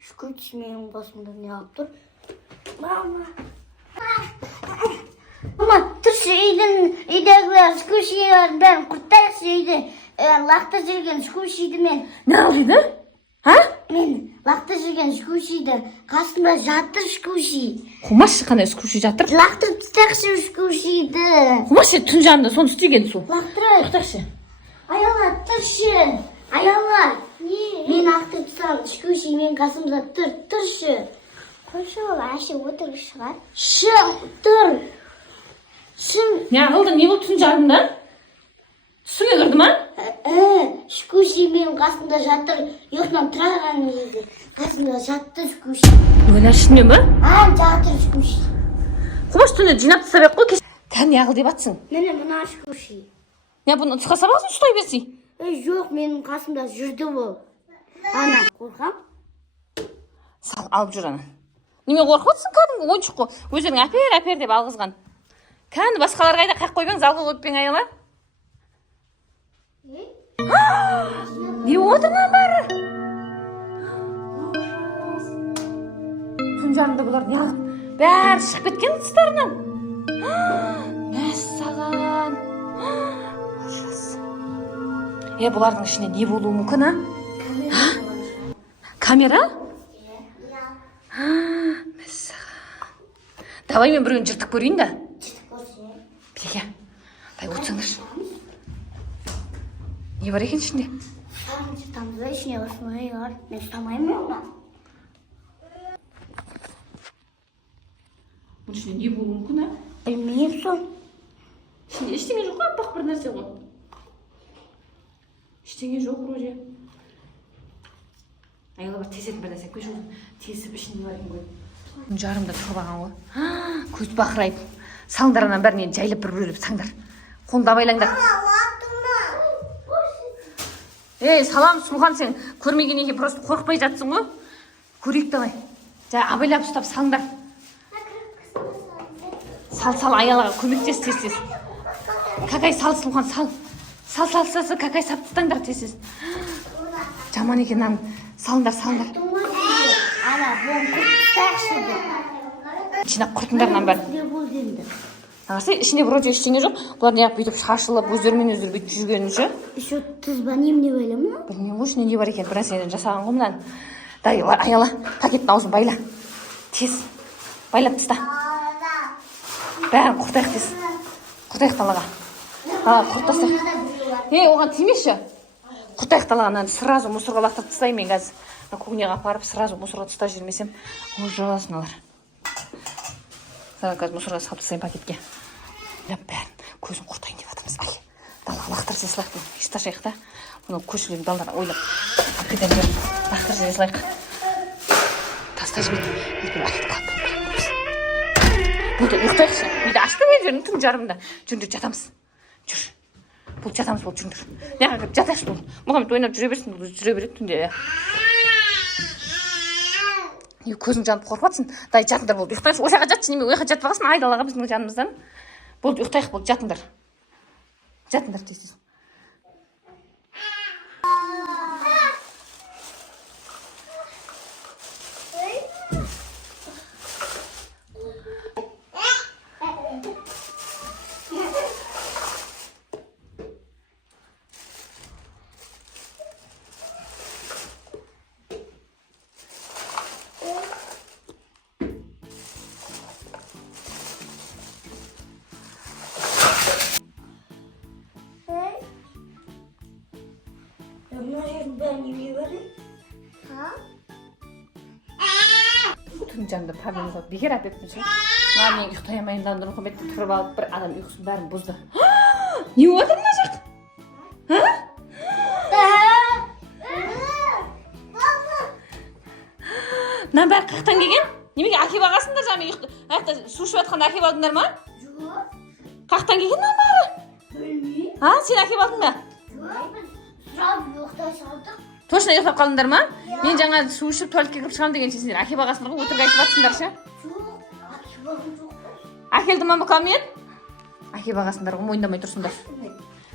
Şükür menin basımda ne yaptır? Mama. Ama tırşı iyidekiler şükür şeyler ben kurtar şeydi. Lakta jirgen şükür şeydi men. Ne oldu? Ha? Men lakta jirgen şükür şeydi. Kasımda жатыр şükür şey. Хумаш қана скруши жатыр. Лақтыр тастақшы шкушиді. Хумаш түн жанында соны істеген сол. Лақтыр. Ұйықташы. Аяла тұршы. Аяла. Мен лақтыр тұсам шкуши мен қасымда тұршы. Қойшы ол ашы отыр шығар. Тұр. Не қылды, не болды түн жарымда? Түсіңе кірді ма? Шкуши мен қасымда жатыр. Ұйықтан тұраған еді. Қасымда жатыр шкуши. Өлер шынымен ба? Жатыр шкуши. Хумаш түні жинап тастап ек қой. Кәне не қыл деп атсың? Міне мына шкуши. Не бұны тұтқа сабақсың ұстай берсей? Жоқ, менің қасымда жүрді ол. Ана, қорқам? Сал, алып жүр ана. Неме қорқып атсың кәдімгі ойыншық қой. Өздерің әпер деп алғызған. Кәні басқалар қайда қақ қойбең, залға өтпең аяла. Не отырнан бары? Түн жарымда бұлар не алып? Бәрі шығып кеткен тұстарынан. Мәссаған. Ужас. Бұлардың ішінде не болуы мүмкін, а? Камера? Мәссаған. Давай мен біреуін жыртып көрейін да. Беге. Дай отырсаңдаршы. Не бар екен ішінде? Жыртамызда ішіне осылай бар. Мен ұстамаймын онда. Бұл ішінде не болуы мүмкін, а? Білмеймін сол. Ішінде ештеңе жоқ қой, аппақ бір нәрсе ғой. Ештеңе жоқ вроде. Аяла бар тесетін бір нәрсе көш olsun. Тесіп ішінде бар екен ғой. Жарымда тұрып алған ғой. Көз бақырайып. Салыңдар анан бәріне жайлап бір-бірлеп саңдар. Қолыңды абайлаңдар. Салам Сұлхан, сен көрмеген екен, просто қорқпай жатсың ғой. Көрейік давай. Абайлап ұстап салыңдар. Сал, аялаға көмектес тез. Какай сал, Сұлхан, сал. Сал, какай сап тастаңдар тез. Жаман екен нан. Салыңдар. Ана, бұны құртсақшы деп. Ішіне құртыңдарынан бәрі. Ағасы, ішінде вроде ештеңе жоқ. Бұлар неғып бүйтіп шашылып, өздерімен өздері бүйтіп жүргені ше. Еще тұз ба немене ойлама? Білмеймін ғой, ішінде не бар екен, бір нәрседен жасаған ғой мынаны. Дай, аяла, пакеттің аузын байла. Тез. Байлап таста. Бәрін құртайық тез. Құртайық далаға. Құртастайық. Оған тимеші. Құртайық далаға. Сразу мусорға лақтырып тастаймын мен қазір. Кухняға апарып, сразу мусорға тастап жүрмесем. Ужас мыналар. Қазір мусорға салып тастаймын пакетке. Бәрін көзін құртайын деп жатырмыз. Ай, далаға лақтырып салайық деп. Исташайық та. Мұны көшелердің балаларын ойлап. Қайдан бері лақтырып салайық. Таста жібейді. Әкетіп қалып. Болды, ұйықтайықшы. Үйді ашты өздерінің түн жарымда. Жүрдір, жатамыз. Жүр. Бұл жатамыз, бұл жүрдір. Неға кіріп жатайықшы бұл. Мұхаммед ойнап жүре берсін, бұл жүре береді түнде. Көзің жанып қорқып дай жатыңдар болды. Ұйықтайықшы, осыға жатшы, неме ойға жатып алғасын, айдалаға біздің жанымыздан. Болды, ұйықтайық болды, жатыңдар. Жатыңдар тез. Түн жанында проблема жоқ. Бекер әпеттім ше. Мен ұйықтай алмайын дандырып Мұхаммедті тұрып алып бір адам ұйқысын бәрін бұзды. Не отыр мына жұрт? Мына бәрі қаяқтан келген? Немеге әкеп ағасыңдар жаңа аяқта су ішіп жатқанда әкеп алдыңдар ма? Жоқ. Қаяқтан келген мына бәрі? Білмеймін. Сен әкеп алдың ба? Сұрап ұйықтай салдық. Точно ұйықтап қалдыңдар ма? Мен жаңа су ішіп туалетке кіріп шығамын деген сендер әкеп ағасыңдар ғой, өтірік айтып жатсыңдар ше? Жоқ, әкеп алған жоқ. Әкелді ма Мұхаммед? әке бағасындар ғой, мойындамай тұрсыңдар.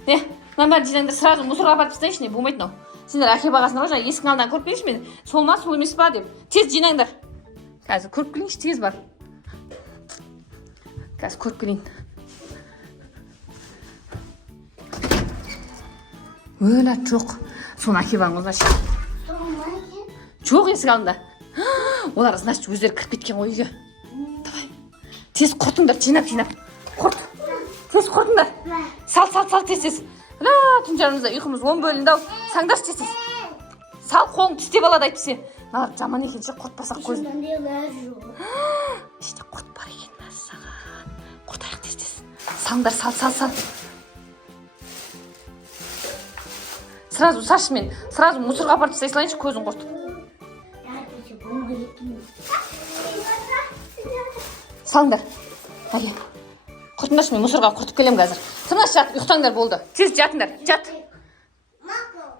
Мынаның бәрін жинаңдар, сразу мусорға апарып тастайыншы, не болмайды мынау. Сендер әке бағасындар ғой, жаңа есіктің алдынан көріп келейінші мен, сол ма, сол емес па деп. Тез жинаңдар. Қазір көріп келейінші, тез бар. Қазір көріп келейін. Өлі жоқ. Соны әке бағың значит. Жоқ есік алдында. Олар значит өздері кіріп кеткен ғой үйге. Давай. Тез құртыңдар, жинап. Құрт. Тез құртыңдар. Сал тез. Түн жарымызда ұйқымыз 10 бөлінді ау. Саңдаршы тез. Сал қолың тістеп алады айтпесе. Мыналар жаман екен, құртпасақ көзін. Іште құрт бар екен мәссаған. Құртайық тез. Саңдар, сал. Сразу Сашымен, сразу мусорға апарып тастай салайыншы, көзін құрт. Салыңдар. Әке. Құртыңдаршы, мен мусорға құртып келем қазір. Тыныш жат, ұйықтаңдар болды. Тез жатыңдар, жат.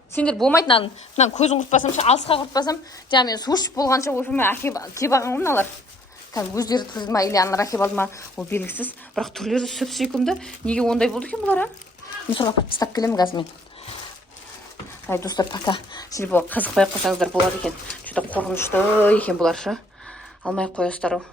Сендер болмайды мынаны көзін құртпасам, алысқа құртпасам, жаңа мен су ішіп болғанша ойпырмай әке бағың мыналар. Өздері тізді ма, или аналар әке балды ма, ол белгісіз. Бірақ түрлері сүп сүйкімді. Неге ондай болды екен бұлар, мусорға апарып тастап келемін қазір мен. Ай, достар, пока. Сіз бұл қызықпай қойсаңыздар болады екен. Что-то қорқынышты екен бұлар шы. Алмай қоясыздар ау.